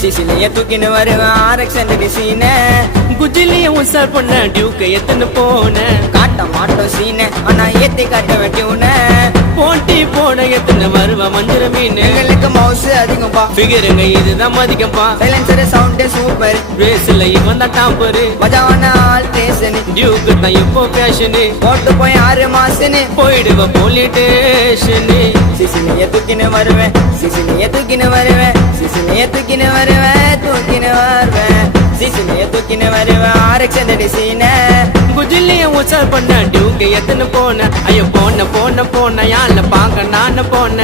சிசிலிய தூக்கின்னு வருவேன் RX 100 சீனை குஜிலிய உசார் பண்ண டியூக்க எத்தனை போன காட்ட மாட்டோம் சீனை ஆனா ஏத்தி காட்ட வெட்டிவுன போட்டி போட எத்தனை வருவ மஞ்சள் மீன் எங்களுக்கு மவுஸ் அதிகம்பா ஃபிகருங்க இதுதான் மதிக்கப்பா சைலன்சர் சவுண்ட் சூப்பர் ரேஸ்ல இவன் தான் டாப்பரு மஜாவான ஆல்ட்ரேஷன் டியூக்கு தான் இப்போ பேஷனு போட்டு போய் 6 மாசன்னு போயிடுவ போலீஸ் ஸ்டேஷனு சிசிலிய தூக்கின்னு வருவேன் சிசிலிய தூக்கின்னு வருவேன் சிசிலிய தூக்கின்னு வருவேன் தூக்கின்னு வருவேன் சிசிலிய தூக்கின்னு வருவேன் RX 100 சீனை குஜிலிய உசார் பண்ண டியூக்கு எத்தனை போன ஐயோ போன யாழ்ல பாக்க நான் போன